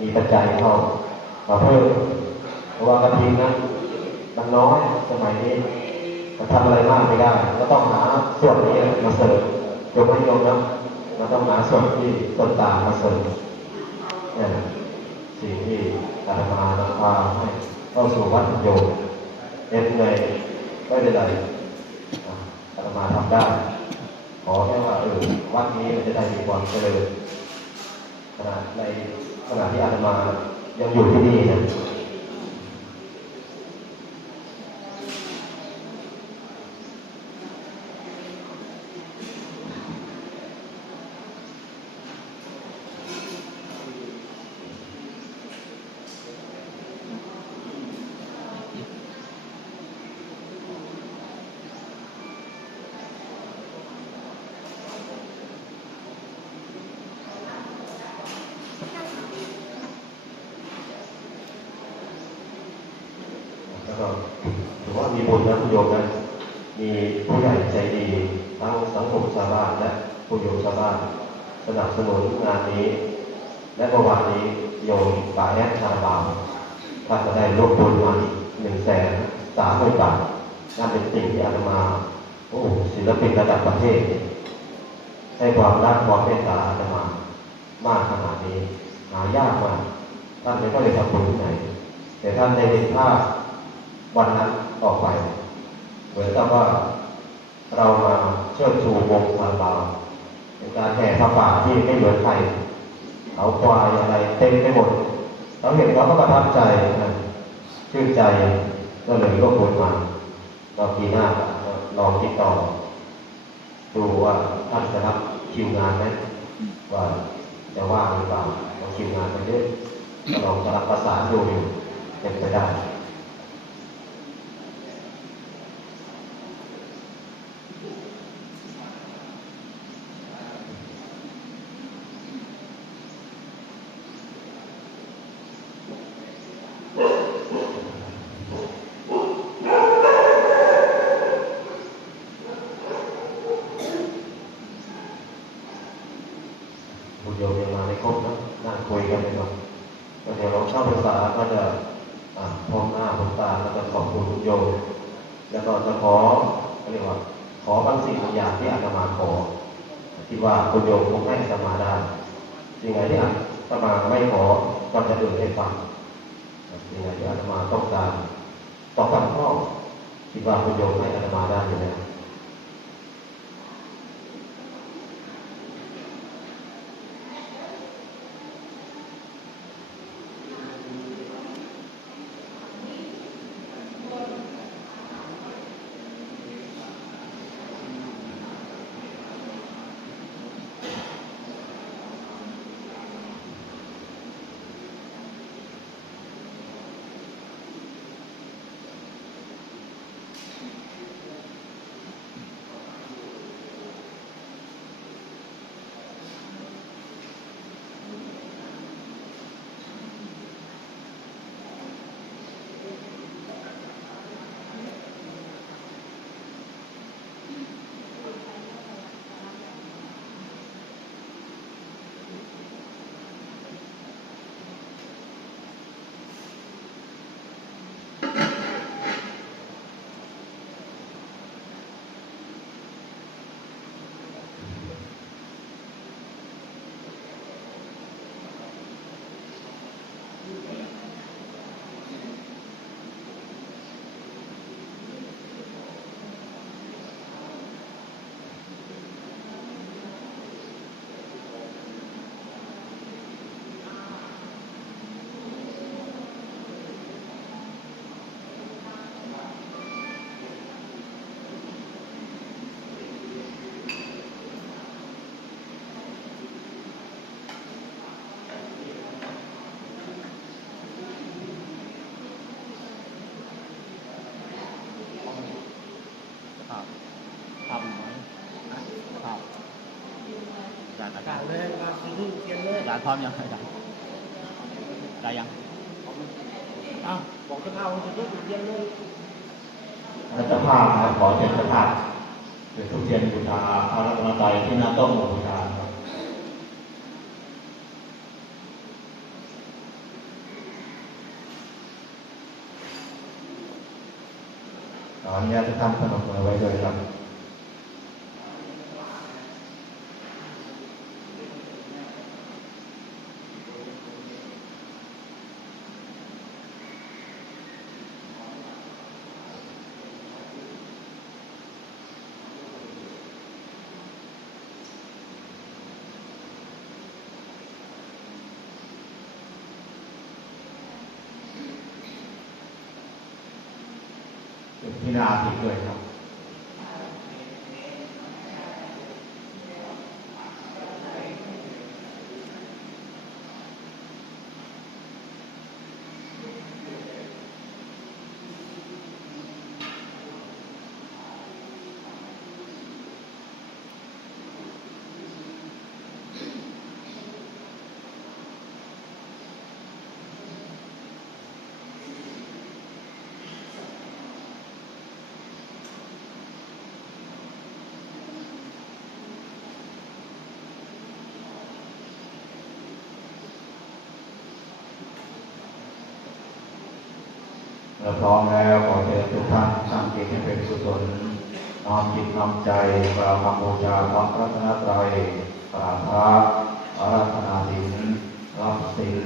มีปัจจัยเข้ามาเพิ่มเพราะว่ากระถิ่นนั้นมันน้อยสมัยนี้จะทำอะไรมากไม่ได้ก็ต้องหาส่วนนี้มาเสริมโยมไม่โยมนะเราต้องหาส่วนที่ต้นตามาเสริมเนี่ยสิ่งที่อาตมาพาให้เข้าสู่วัดโยมเอ็นไงไม่เป็นไรอาตมาทำได้ขอแค่ว่าวัดนี้มันจะได้มีความเจริญในขณะที่อาตมายังอยู่ที่นี่นะแล้วก็ถือว่ามีบุญนะคุณโยมนะมีผู้ใหญ่ใจดีทั้งสังคมชาวบ้านและผู้โยมชาวบ้านสนับสนุนงานนี้และเมื่อวานนี้โยมป่าแอดชาบาท่านก็ได้รวบรวมมา130,000 บาทนั่นเป็นสิ่งที่อาตมาศิลปินระดับประเทศให้ความรักความเมตตาอาตมามากขนาดนี้หายากมากท่านไม่ก็เลยทำบุญที่ไหนแต่ท่านได้เห็นภาพวันนั้นออกไปเหมือนกับว่าเรามาเชิดชูวงคาราบาวเป็นการแห่ผ้าป่าที่ไม่เหมือนใครเขาควายอะไรเต็มไปหมดเราเห็นเราก็ประทับใจชื่นใจก็เลยรวบรวมมาเราปีหน้าลองติดต่อดูว่าท่านจะรับคิวงานไหมว่าจะว่างหรือเปล่าเราคิวงานไปเยอะก็ลองกำลังประสานดูอยู่เป็นไปได้คุณโยมยังมาไม่ครบนะนั่งคุยกันเลยว่าเดี๋ยวเราเข้าภาษาก็จะพร้อมหน้าพร้อมตาแล้วก็ขอบคุณคุณโยมแล้วก็จะขอเรียกว่าขอบางสิ่งบางอย่างที่อาตมาขอคิดว่าคุณโยมคงให้อาตมาได้สิ่งไหนที่อาตมาไม่ขอก็จะอื่นให้ฟังสิ่งไหนที่อาตมาต้องการ2-3 ข้อคิดว่าคุณโยมให้อาตมาได้อยู่แล้วอาจารย์พร้อมยังอาจารย์ได้ยังบอกจะเอาจะต้องเรียนเลยรัฐภาพนะขอเชิญรัฐภาพเป็นทุกเทียนบูชาพระรัตนตรัยที่หน้าโต๊ะบูชาครับ ขออนุญาตทุกท่านพนมมือไว้ด้วยครับพินาติด้วยครับเราพร้อมแล้วขอเชิญทุกท่านตั้งจิตให้เป็นกุศลน้อมจิตน้อมใจกราบคำบูชาพระรัตนตรัยกราบพระอาราธนาศีลรับศีล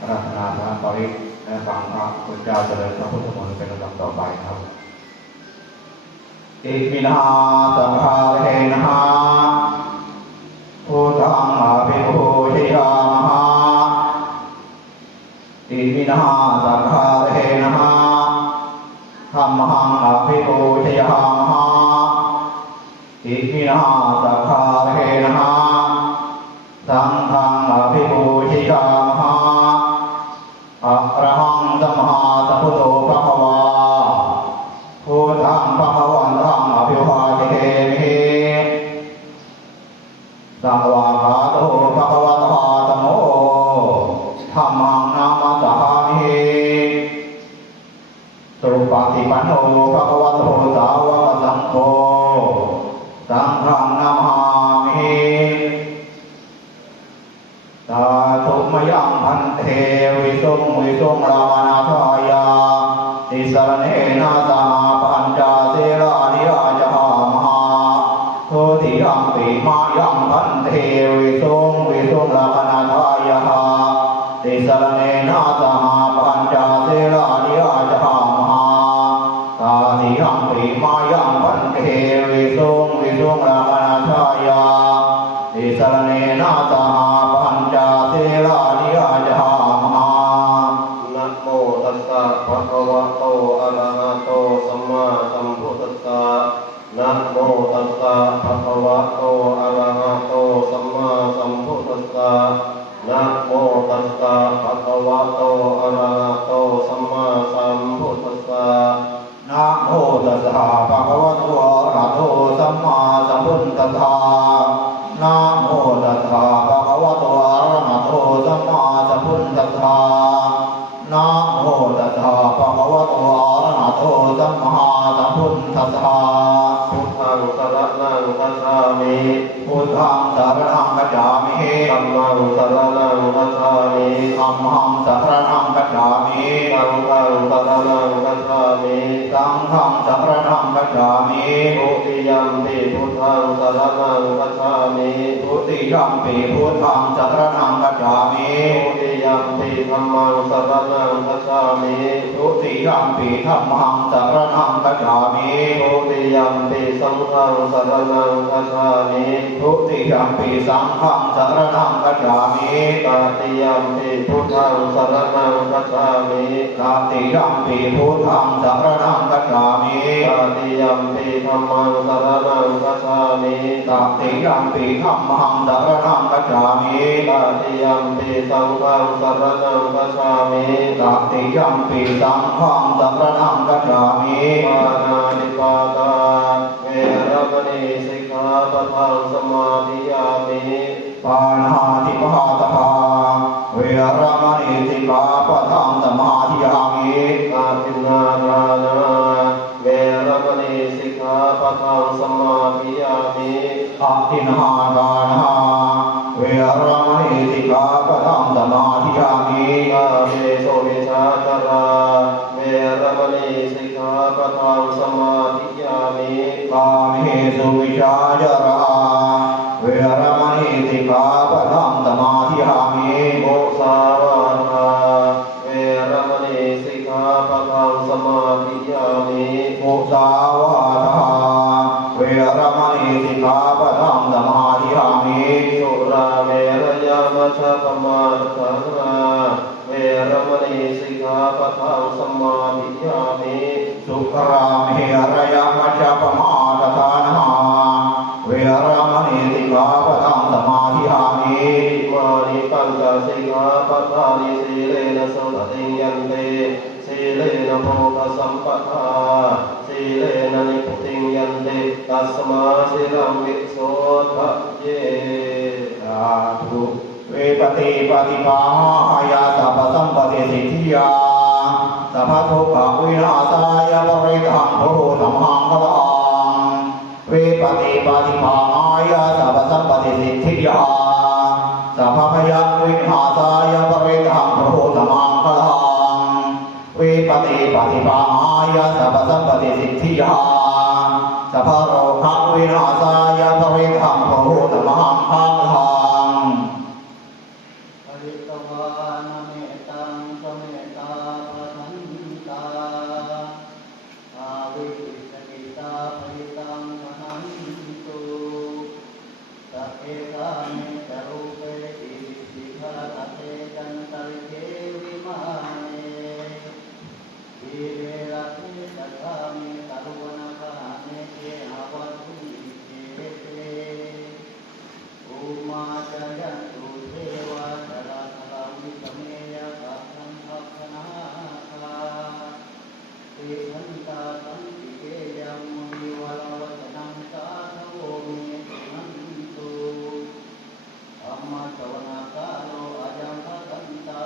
อาราธนาพระปริตและฟังพระพุทธเจ้าเจริญพระพุทธมนต์เป็นลำดับต่อไปครับอิมินาสังฆาเทนะพุทธังอภิปูชยามะอิมินาสังฆาเทนะธัมมังอภิปูชยามะอิมินาสังฆาเทนะสังฆังอภิปูชยามะอะระหังสัมมาสัมพุทโธภะคะวาพุทธังภะคะวันตังอภิวาเทมิสังวาคาโตภะคะวะโตธัมโมธัมมังนามัสสามิสุปฏิปันโนภะคะวะโตสาวกสังโฆสังฆังนามามิสาธุมยังพันเทวิสุงรามานาทายาติสรณเนนะสาปัญจศีลานิยาจามหาโทติยัมปิมายังพันเทวิสุงรามานาทายาติสรณเนนะสาปัญจศีลานิยาจามหาตาติยัมปิมายังพันเทวิสุงรามานาทายาติสรณเนนะสาปัญจศีลานิยาจามหานะโมตัสสะภะคะวะโตอะระหะโตสัมมาสัมพุทธัสสะนะโมตัสสะภะคะวะโตอะระหะโตสัมมาสัมพุทธัสสะนะโมตัสสะภะคะวะโตอะระหะโตสัมมาสัมพุทธัสสะนะโมตัสสะภะคะวะโตอะระหะโตสัมมาสัมพุทธัสสะนะโมตัสสะภะคะวะโตอะระหะโตสัมมาสัมพุทธัสสะนะโมตัสสะภะคะวะโตอะระหะโตสัมมาสัมพุทธัสสะพุทธังสรณังคัจฉามิพุทธังสรณังคัจฉามิธัมมังสรณังคัจฉามิธัมมังสรณังคัจฉามิสังฆังสรณังคัจฉามิสังฆังสรณังคัจฉามิทุติยัมปิพุทธังสรณังคัจฉามิทุติยัมปิพุทธังสรณังคัจฉามิทุติยัมปิธัมมังสรณังคัจฉามิทุติยัมปิธัมมังสรณังคัจฉามิทุติยัมปิสังฆังสรณังคัจฉามิทุติยัมปิสังฆังสรณังคัจฉามิตติยัมปิพุทธังสรณังคัจฉามิตติยัมปิพุทธังสรณังคัจฉามิตติยัมปิธัมมังสรณังคัจฉามิตติยัมปิธัมมังสรณังคัจฉามิตติยัมปิสังฆังสรณังคัจฉามิตติยัมปิสังฆังสรณังคัจฉามิปานาติปาตาเวรมณีสิกขาปะทังสมาธิยามิปานาติปาตาเวรมณีสิกขาปะทังสมาธิยามิอาทินนาทานาเวรมณีสิกขาปะทังสมาธิยามิอาทินหาทานาเวรมณีสิกขาปะทังสมาธิยามิอาเมโสวิชาจาราเวรมณีสิกขาปะทังสมา สุวิชาจาราเวรมณีสิกขาปะทังสมาธิยามิ โมสาวาทาเวรมณีสิกขาปะทังสมาธิยามิ มุสาวาทาเวรมณีสิกขาปะทังสมาธิยามิ สุราเมรยามัชฌปมาทานาเวรมณีสิกขาปะทังสมาธิยามิ สุขรามิระยะมัจจปมาทฐานาเวรมณีสิกขาปะทังสมาธิยามิ อิมานิปัญจสิกขาปะทานิสีเลนะโสติยันเตสีเลนะโภคสัมปทาสีเลนะนิพุติยันเตตัสมาสิรังวิโสทะเย สาธุเวปติปฏิภาหายาสัพพสัมปติสิทธิยาสัพพทุกขวินาศายาปริทังโพธัมมังคลังเวปติปฏิภาหายาสัพพสัมปติสิทธิยาสัพพพยัคฆ์วินาศายาปริทังโพธัมมังคลังเวปติปฏิภาหายาสัพพสัมปติสิทธิยาสัพพโรคะวินาศายาปริทังโพธัมมังคลัง ปริตวานะเมตังสเมตาปะทันตาอาวิสกิตาปริตังมหันตุสัพเพกามิจารุเปติสิกขาตเตจันตริเกวิมาเนวิเวระเตสัทธามิตารุวนาคาเนเกหาวัตถุเกเต อุมาจายันตุเทวาจาราคาวิสเมยกัปพันทัพนาคาเตสันตาสันติเกยามุนิวรวัจนังสาธโวเมตุนันตุธัมมาสวนาคาโลอายังคตันตา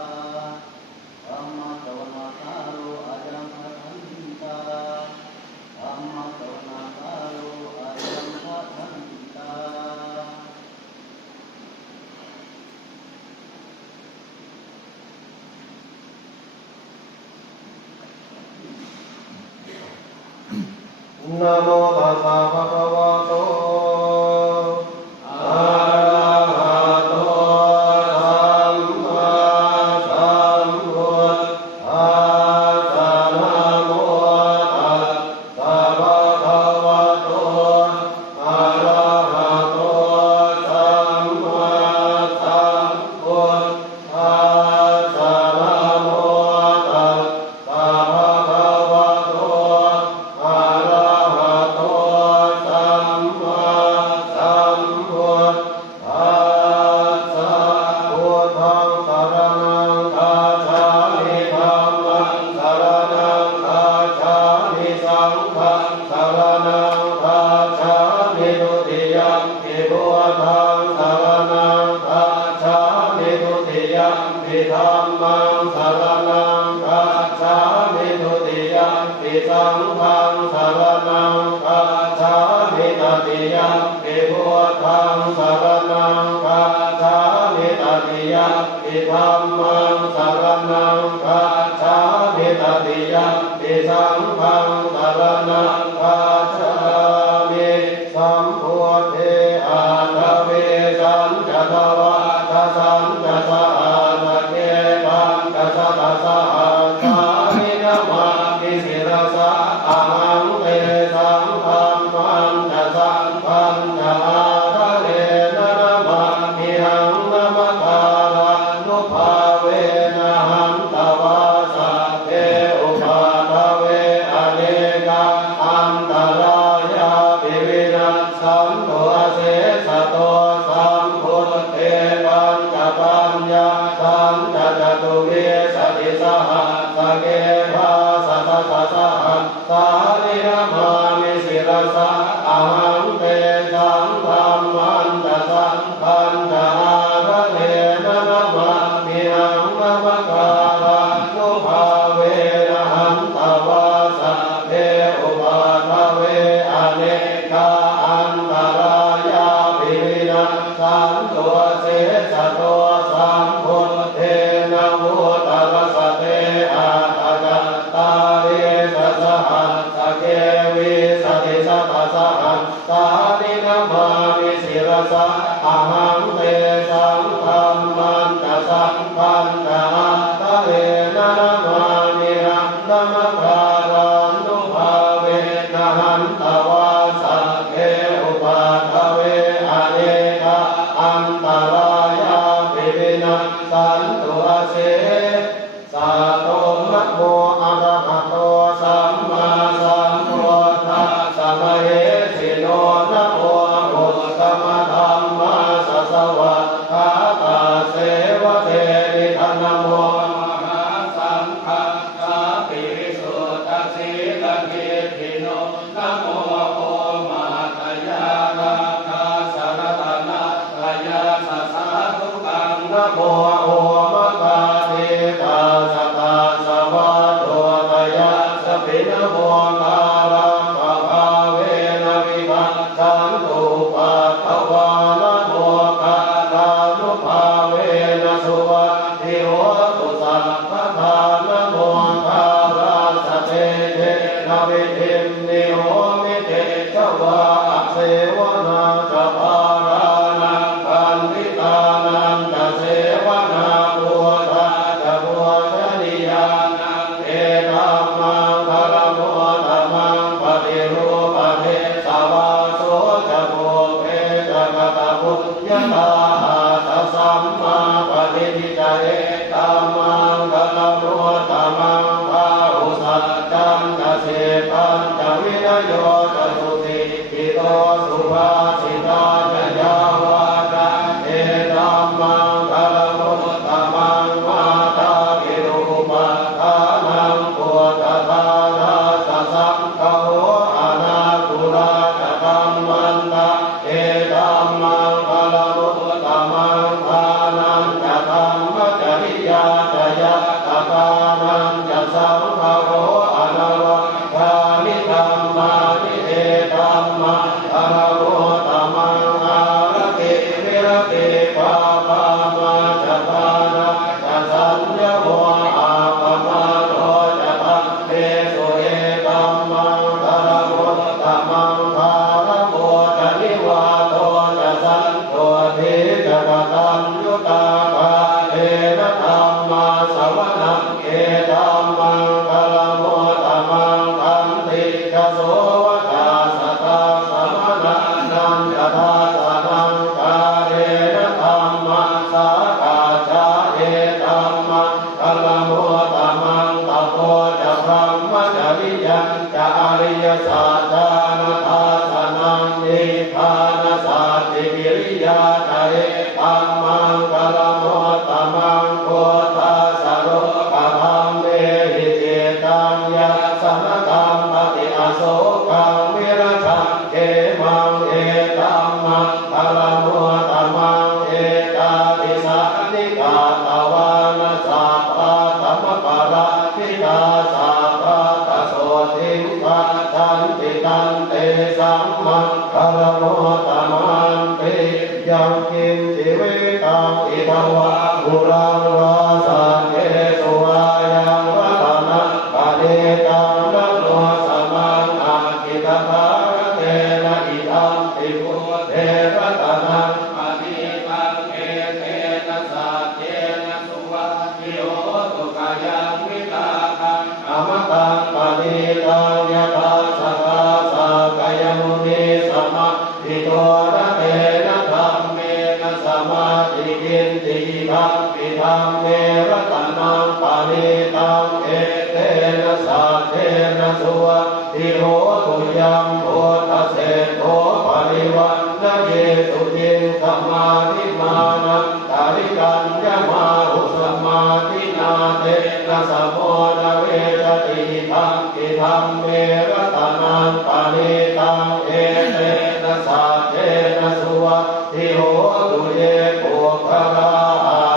ธัมมาสวนาคาโลอายังคตันตาธัมมาสวนาคาโลอายังคตันตา นะโมตัสสะภะคะวะโตอะระหะโตสัมมาสัมพุทธัสสะนะโมตัสสะภะคะวะโตอะระหะโตสัมมาสัมพุทธัสสะนะโมตัสสะภะคะวะโตอะระหะโตสัมมาสัมพุทธัสสะพุทธังสรณังคัจฉามิธัมมังสรณังคัจฉามิสังฆังสรณังคัจฉามิทุติยัมปิพุทธังสรณังคัจฉามิทุติยัมปิธัมมังสรณังคัจฉามิทุติยัมปิสังฆังสรณังคัจฉามิตติยัมปิพุทธังสรณังคัจฉามิตติยัมปิธัมมังสรณังคัจฉามิตติยัมปิสังฆังสรณังคัจฉามิสัมพุทเทอาทเวสัญจทวาทสัญจสะอาทะเกตังกัสสะตัสสะอาสามินะมามิสิรสะอะหังเตสังฆัมมันจะสังฆัมจะอาทะเลนะนะมามิหังนะมะกาลานุภาเวนะหันตวาสะเทอุปาทเวอเนกาอันตรายาปิวินัสสันโตเสสะโตสัมพุทเทปัญจปัญญาสัมจจตุเวสติสหัสสะเกภาสัตตะสะหัสสานินะมามิสิรสะอะหังเตสังฆัมมันจะสังฆัมจะอาทะเลนะนะมามิหังนะมะกาลานุภาเวนะหันตวาสะเทอุปาทเวอเนกาอันตรายาปิวินัสสันโตเสสะโตสัมพุทเทนะวุตรสะเทอาตจัตตาริสสหัสสะเกวิสติสัตตะส นตะอัตตะเวนะนะมานิรันตมะการานุภาเวนะหันตวาสัพเพอุปาทเวอเนกะอันตรายาปิวินัสสันตุอาเสสัตโตนะโมอะระหะโตสัมมาสัมพุทธัสสะมะเหสิโนนะโมพุทธมะธัมมาสัสสะวะคาตาเสวะเทนิธนะโมมหาสังฆัสสะปิริสุทธสีลกิติโนนะโมโอมาตยาราคาสารตนะกายาสัสสะทุกังนะโมโอมะกาเทตาสตาสวะโตตยาสปินะโมกาลังปะภาเวนะวิภัสสันตุปัตตวานะโมกาลานุภาเวนะสุวัตติโหตุสัพพะทานะโมกาลาสเตเทนะวิทิมนิโหมิเตชวะเสวนาจะปารานังปันติตานังจะเสวนาบัวตาจะบัวชนิยานังเอตัมมังคารโมตัมมังปฏิรูปเทสวาโสจะโพเพจะกตบุญญาตาจะสัมมาปฏิทิจเอตัมมังคารโมตัมมังภาหุสัจจังจะเสปัญจะวินโยจะสุติปิโตสุภาสิตาจะยาวาจาเอตัมมังคารโมตัมมังมาตาปิรูปัฏฐานังปุตตะทาราสสังฆโหอนาคุราจะกัมมันตาเอตัมมังคารโมตัมมังทานังจะธรรมจริยาจะยัตถกานังจะสังฆโหอนวัคคานิธัมมานิเอตัมมังคารโมตัมมังอารติวิรติปาปามาจะปานะจะสัญญโมอาปมาโนจะตัมเตสุเอตัมมังคารโมตัมมังคารโมจะนิวาโตจะสันโตทิจะกตัญญูตาภาเทนะธัมมาสวนังเอตัมมังคารโมตัมมังคันติจะโสวตาสตาสมณะนันจะทาสนังกาเรนะธัมมาสากาจาเอตัมมังคารโมตัมมังตโพจะพรหมจริยังจะอริยสัจจานะทาสนังนิพพานสัจจิกิริยาจะเอตัมมังคารโมตัมมังโพธาสโรกธรรมเมหิเจตังยาสนตัมปฏิอโศกังวิรัชังเขมังเอตัมมังคารโมตัมมังเอตาติสันนิกาตวานะสัพพะธัมมปาราภิตาสัพพะตโสทิงปัจจันติตันเตสัมมังคารโมตัมมังปิยังกินจิวิตังอิทวะกุรังวาสันเกสุวายังวัฒนะปะเนตังนะโมสัมมังอากิตภาเตนะอิทัมปิพุเทระตนังปฏิตังเอเตนะสัจเจนะสุวัตติโหตุกายังวิลาคังอมตังปฏิตังยถาสัพพะสัพพยมุนีสัมมาทิโตระเตนะธัมเมนะสัมมาทิกินติธัมปิธัมเมระตนังปณิตังเอเตนะสัจเจนะสุวัตติโหตุยัมโพธเสโทปริวันนะเยสุติงสัมมาทิมานังตาริกัญญมาหุสัมมาทินาเตนะสัมโมนะเวทติธัมปิธัมเมระตนังปณิตังเอเตนะสัจเจนะสุวัตติโหตุเยปุคครา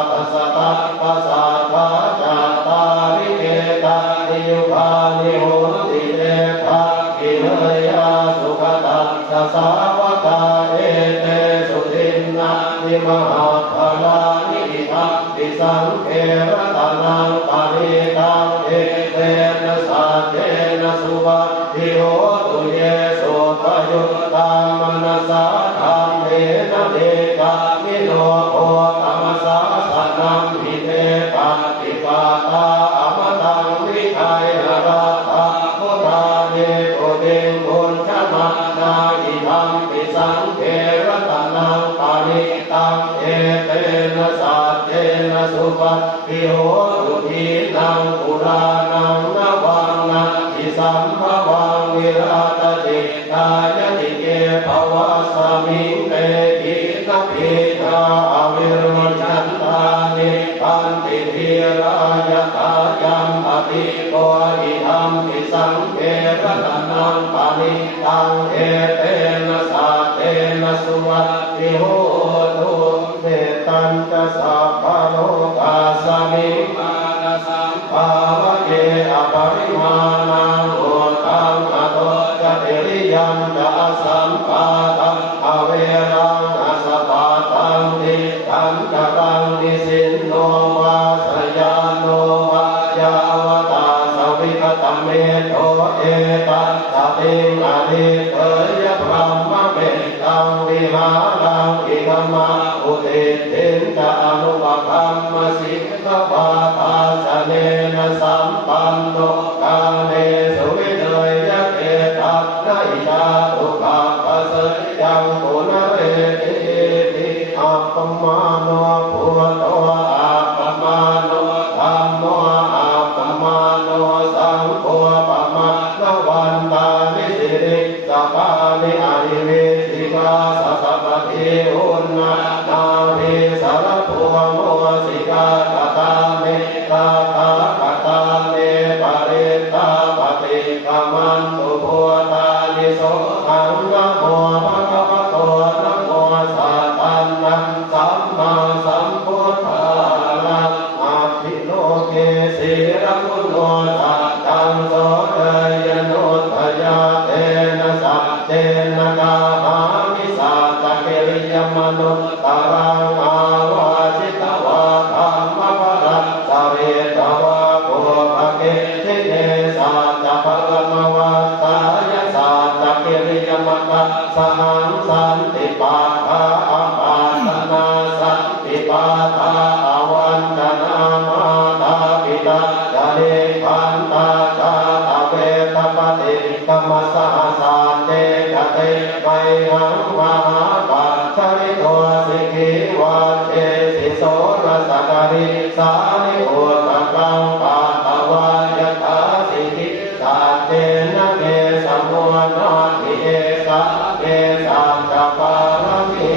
ปัสสะตัปปะสัทธาจัตตาริเกตานิยุคานิโหติเตภาคิเนยาสุขตัสสะสาวกาเอเตสุทินนานิมหาภลานิทัมปิสังเขระตนังปณิตังเอเตนะสัจเจนะสุวัตติ ติปาตาอมตังวิไทยนราตาพุทธาเนโกเดงบุญชมานาอิธรรมปิสังเขรตนังปานิตังเอเตนะสัจเจนะสุปฏิโหตุทีนังปุรานังนวังนาทิสัมภวังวิราตติกายติเกภวะสมิงเตกินภิทาอวิรุชันตานิปันติธีรายตายัมอภิโกอิธรรมปิสังเขรตนังปานิตังเอเตนะสัจเจนะสุวัตติโหตุเตตันจะสัพพะโลกาสมิงมานะสัมภาวะเยอปริมาณังโอตังอโตจะเตริยันจะสัมปาตังอเวรังอสปาตังติตังกรังนิสินโนวาสยานโนวายาวตาสวิคตเมโตเอตัสสติงอธิเตยพรหมเมตังวิหารังอิกมาอุเทตินจะอนุปคัมมสิกขวาตาสเนนะสัมปันโนกาเนสุวิเนยเกตัสนะอิชาตุภาปัสสยังปุณเรติติอัปปมาโนภูโตอัปปมาโนธัมโมอัปปมาโนสังโฆปมาณวันตานิสิริสัพพานิอริเวสิกาสัสปะเทอุณนานาเทสารพัวโมสิกาตตาเมตาตาปตาเมปะเรตาปฏิกามันตุโพธานิโสหังนะโมภะคะวะโตนะโมสัตตันนังสัมมาสัมพุทธานังอาภิโลเกสีรมุโนตัตตังโสเตยโนทยาเตนะสัจเจนะกาหามิสัตตะเกริยมนุตตารังอาวาสิตวะธรรมปรัสสะเวตวะโภภเกทิเนสัจจะภะคะมวัสสายสัจจะเกริยมตะสหังสันติปัฏฐาอปาตนาสันติปัฏฐาอวันตนามาตาปิตาจาเนพันตาชาตเวตปฏิกัมมสาสาเตกเตไมหังมหาปัจฉริโตสิกิวัจเจสิโสรสการิสานิโอตกังปาตวายทาสิกิสัจเจนะเมสมุนาทิเอสะเมสัจจปารมิ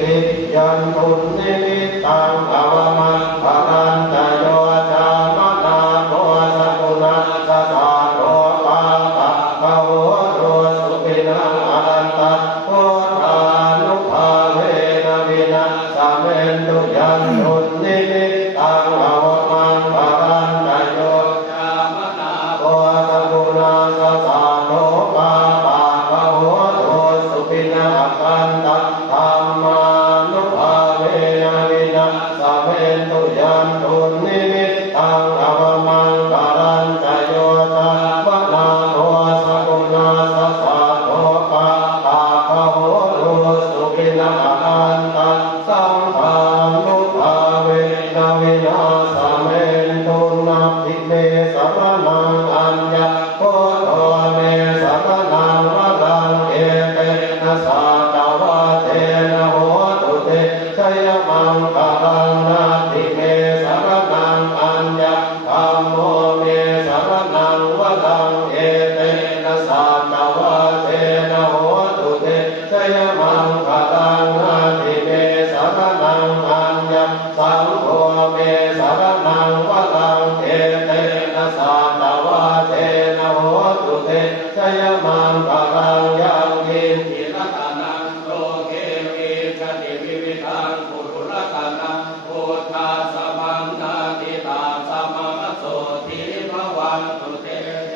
ติยันตุนิมิตังอวมังปรัญจโยจามนาโตสกุณาสสาโรปาปะภะโวโรสุขินังอรันตะโพธานุภาเวนะวินาสเมตุยันตุนิมิตังอวมังปรัญจโยจามนาโตสกุณาสสาโรปาปะภะโวโรสุขินังอรันตะธัมมานุภาเวนะวินาสเมตุยันตุนิมิตังอวมังปรัญจโยจามนาโตสกุณาสสาโรปาปะภะโวโรสุขินังอรันตะสังฆานุภาเวนะวินาสเมตุนัพพิเมสรณังอัญญโคโตเมสรณังวรังเอเตนะสัตวะเทนะโหตุเตชยมังคารังนาทิเมสรณังอัญญธัมโมเมสรณังวรังเอเตนะสัตวะเทนะโหตุเตชยมังคารังนาทิเมสรณังอัญญสังโฆเมสรณังวรังเอเตนะสัตวะเทนะโหตุเตชยมังคารังยังกินทิรตานังโลเกวิชติวิวิธังปุถุรตานังพุทธาสมังนาทิตาสมังโสทิภวันตุเต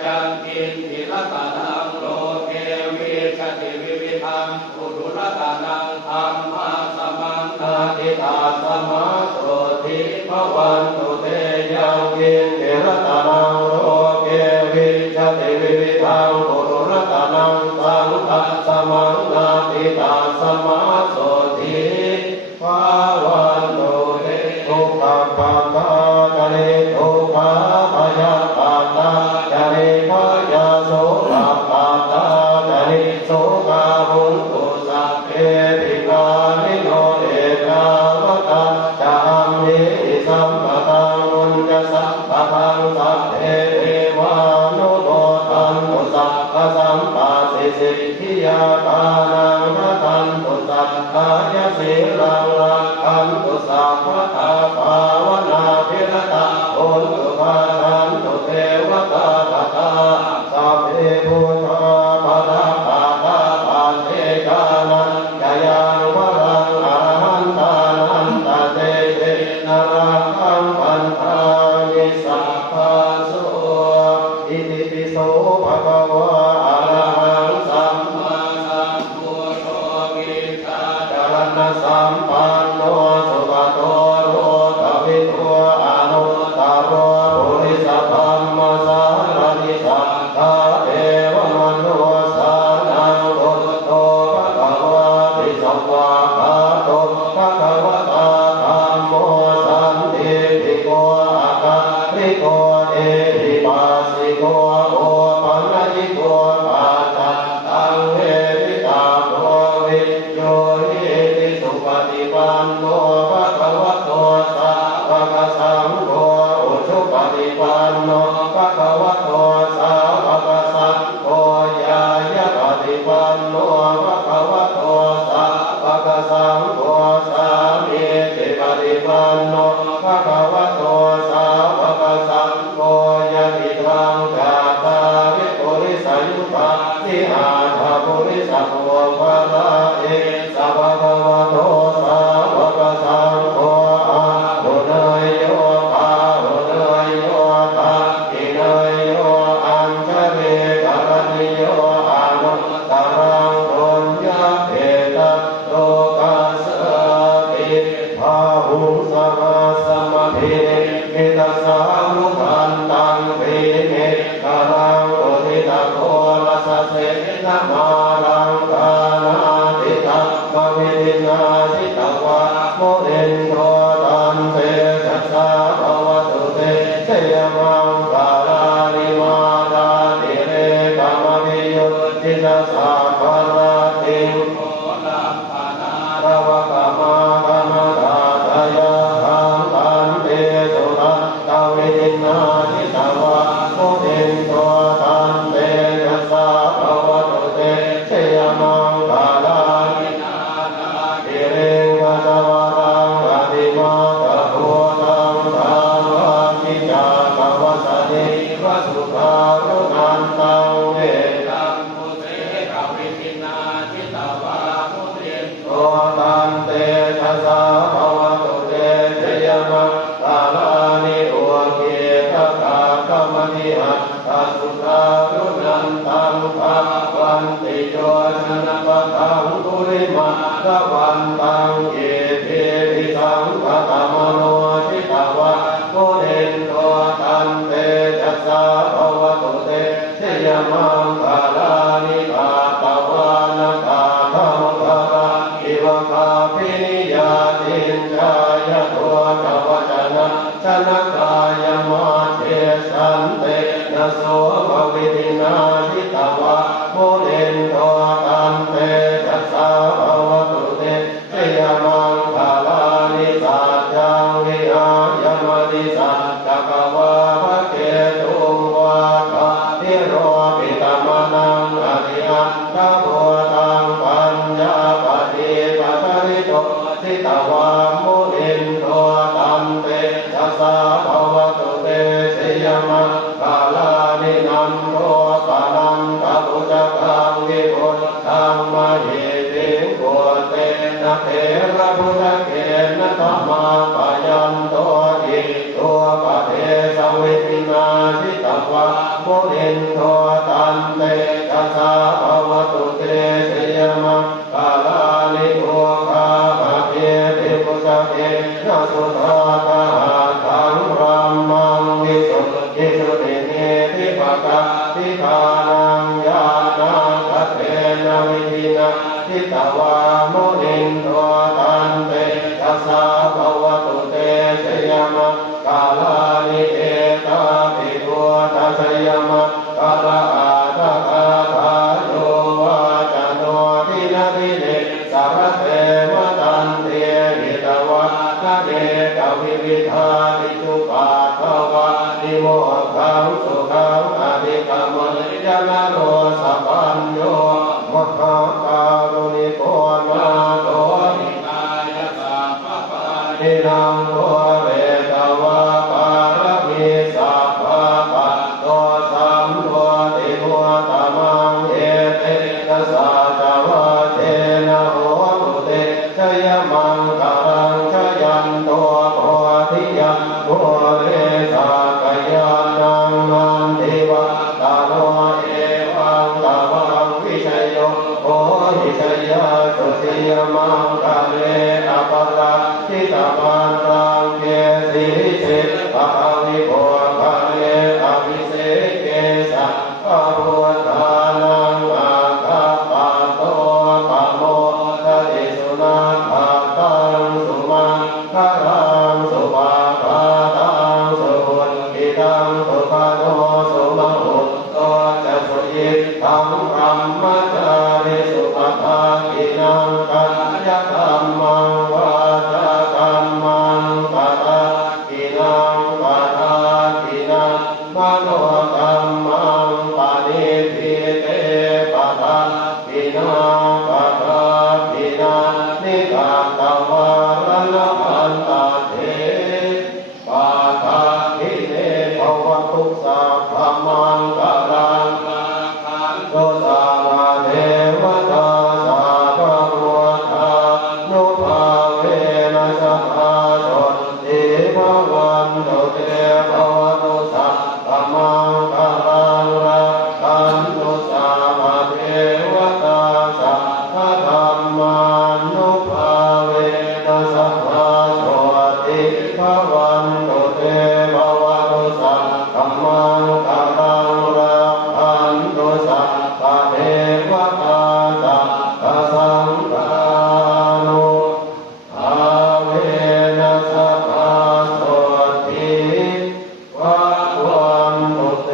ยังกินทิรตานังโลเกวิชติวิวิธังปุถุรตานังธัมมาสมังนาทิตาสมังโสทิภวันตุเตยังกินทิรตานังโลเกวิชติวิวิธังปุถุรตานังสังฆสมังนาทิตาสมังโสทิภวันตุเตทุกขปัฏฐานิโต โนภะคะวะโตสาวกสังโฆญายะปฏิปันโนภะคะวะโตสาวกสังโฆสามีจิปฏิปันโนภะคะวะโตสาวกสังโฆยะติทังกาตาวิปุริสายุปะนิอาถาปุริสโภภะละเอสัพพะวะโตสาวกสังโฆอะหุเนยโยปาหุเนยโยตาอิเนยโยอัญชเรกรณิโยอานุตตรังปุญญเขตโลกัสสติภาหุสหัสสมภิมิตัสสานุพันตังภิเมกะรังปุริตโครัสเสนะมารังกานาติตามะวิตินาทิตวะโมเรนโทตันเตสัสสะภวตุเตเสยมังกาลานิมาดาติเรกามวิยุตติสัสสะภระติงโคลัมปนารวะกามากามตาตายาคังตันเตสุรัตตวิตินาทิตวะโมเรนโทตันเตสัสสะภวตุเตเสยมังกาลานิมาดาติเรกะสวะรังอติมาตะโพธังธังวะกิจากะวะสติวะสุขารุนันตังเวตังมุเตกะวิตินาทิตวะมุเรนโทตันเตสัสสะภวตุเตเสยมังกาลานิโอเกตกะกะมะนิหัสสะสุขารุนันตังภาวันติโยชนะปะทังตุริมาระวันตังเยเทวิสังฆตมโนทิตวะโมเรนโทตันเตจัสสะภวตุเตเสยมังกาลานิกาตวานกาธรรมกาอิวคาปินิยาตินจายะตัวกวจนะชนะกายมาเทสันเตนะโสภวิตินาทิตวะโมเรนโทตันเตจัสสะภวตุเตเสยมังกาลานิสัจจังวิหายมติสัจจกวาภเกตุงวาทาทิโรปิตมนังอริยันตโพตังปัญญาปฏิปัสสิโตทิตวะโมเรนโทตันเตจัสสะภวตุเตเสยมังกาลานินันโทปะนันตปุจกังวิปุตตังมเหติงโกเตนะเถระพุทธเกนะธัมมาปะยันโตอิตัวปะเทสวิตินาทิตวะโมเรนโทตันเตจัสสะภวตุเตเสยมังกาลานิโอคาภะเกติปุจเกนะสุทาคาทังรัมมังวิสุทธิสุติเนติภะกะทิทานังญาณังคัตเถนะวิธินาทิตวะโมเรนโทตันเตจัสสะภวตุเตเสยมังกาลานิเอตาปิตุทัสยมังกาลาอาตาคาทาโยวาจโนทินาทิเนสารเตมะตันเตหิตวะคะเนกวิวิธาติจุปาทวะนิโมขังสุขังอภิกามยะนะโรสัพพัญโยมหาการุณิโกนาโตหินายะสัพพะปานินังโตเวตวะปารมีสัพพะปะโตสัมโพธิโมตมังเอเตนะสัจวะเทนะโหตุเตชยมังกาลังชยันโตโพธิยะโมเรสากยานังมันติวะตาโนเอวังตาวังวิชัยโยโอหิชยาสุติยมังกาเลอปะระทิตาปันรังเกสิเชปะวิโภคาเลอภิเสเกสะปะโพธานังอาคาปะโตปะโมทะติสุนันทาตังสุมังคารังสุปาปาตังสุหุติตังสุภะโนสุมหุโตจะสุยิตังพรหมจาริสุปทากินังกัญญาธัมมังวาจากัมมังปะทากินังปะทากินังม โนธัมมังปณิทิเตปะทะปินาปะทะปินานิกาตวารณพันตาเถปะทะทิเตภวตุสัพพมังกรังโตสาวะเทวตาสัพพะโรธานุภาเวนะสัพพะโสติภวันตุเตภวตุสัพพมังกรังรักขันตุสัพพะเทวตาสัพพะธัมมานุภาเวนะสัพพะโสติภวันตุเตภวตุสัพพมังกรังรักขันตุสัพพะเทวตาสัพพะสังฆานุภาเวนะสัพพะโสติภวันตุเต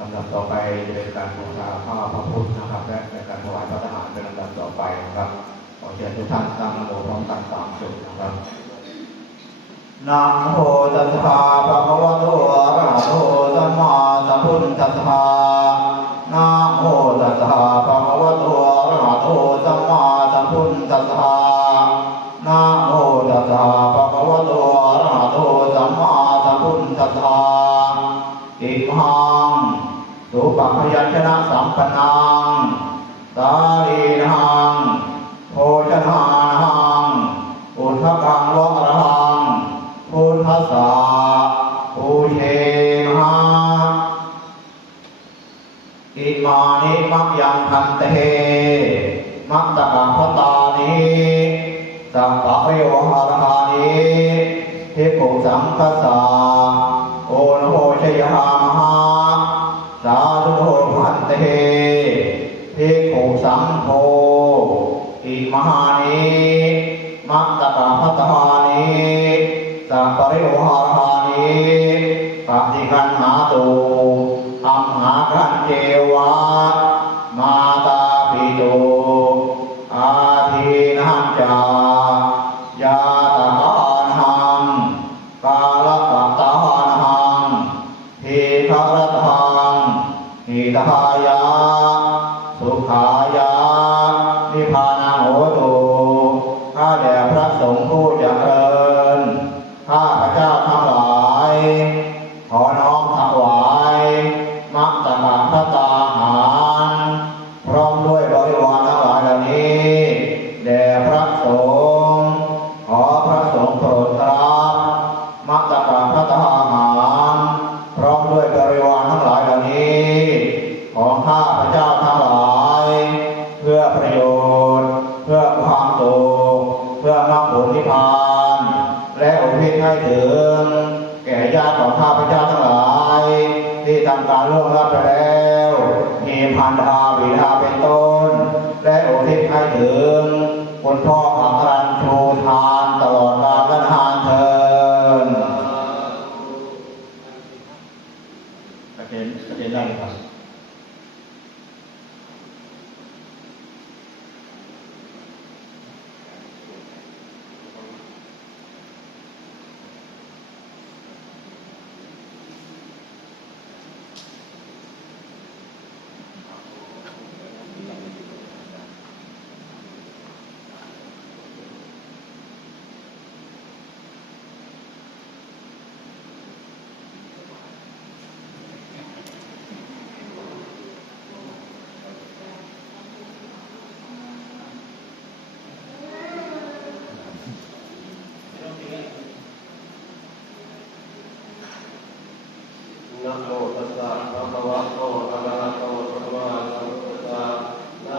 ลำดับต่อไปจะเป็นการบูชาผ้าพระพุทธนะครับและเป็นการถวายพระทหารเป็นลำดับต่อไปนะครับขอเชิญทุกท่านตั้งนะโมพร้อมกัน3 จุดนะครับนะโมตัสสะภะคะวะโตอะระหะโตสัมมาสัมพุทธัสสะนะโมตัสสะภะคะวะโตอะระหะโตสัมมาสัมพุทธัสสะนะโมตัสสะภะคะวะโตอะระหะโตสัมมาสัมพุทธัสสะอิมังสุปพยัญชนะสัมปันนังสาลีนังโภชนานังอุทธกังวะระหังพุทธัสสะภูเชมะอิมานิมัคยังพันเตมัตตะพัตตานิสัพพะริโวหารหานิทิฏฐุสังคัสสะโอโนโหชยหามหาสาธุโหพันเตภิกขุสังโฆอิมหานิมัตตะพัตตานิสัพพะริโวหารหานิปฏิคันหาตุอัมหาคันเจวะมาตาปิโตอาทินันจายาตาหังกาลกัตตาหังทีฆรตังหิตายาสุขายานิพพานังโหตุข้าแด่พระสงฆ์ผู้เจริญข้าพระเจ้าทั้งหลายขอน้อมถวายมัตตะพัตตาหารพร้อมด้วยบริวารทั้งหลายเหล่านี้แด่พระสงฆ์ขอพระสงฆ์โปรดรับมัตตะพัตตาหารพร้อมด้วยบริวารทั้งหลายเหล่านี้ของข้าพระเจ้าทั้งหลายเพื่อประโยชน์เพื่อความสุขเพื่อมรรคผลนิพพานและอุทิศให้ถึงแก่ญาติของข้าพเจ้าทั้งหลายที่ทำการล่วงลับไปแล้วมีพันธาบิดาเป็นต้นและอุทิศให้ถึงคุณพ่ออัครันชูทานตลอดกาลและนานเทินประเด็นได้ครับ นะโมตัสสะภะคะวะโตอะระหะโตสัมมาสัมพุทธัสสะนะ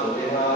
สุวิหา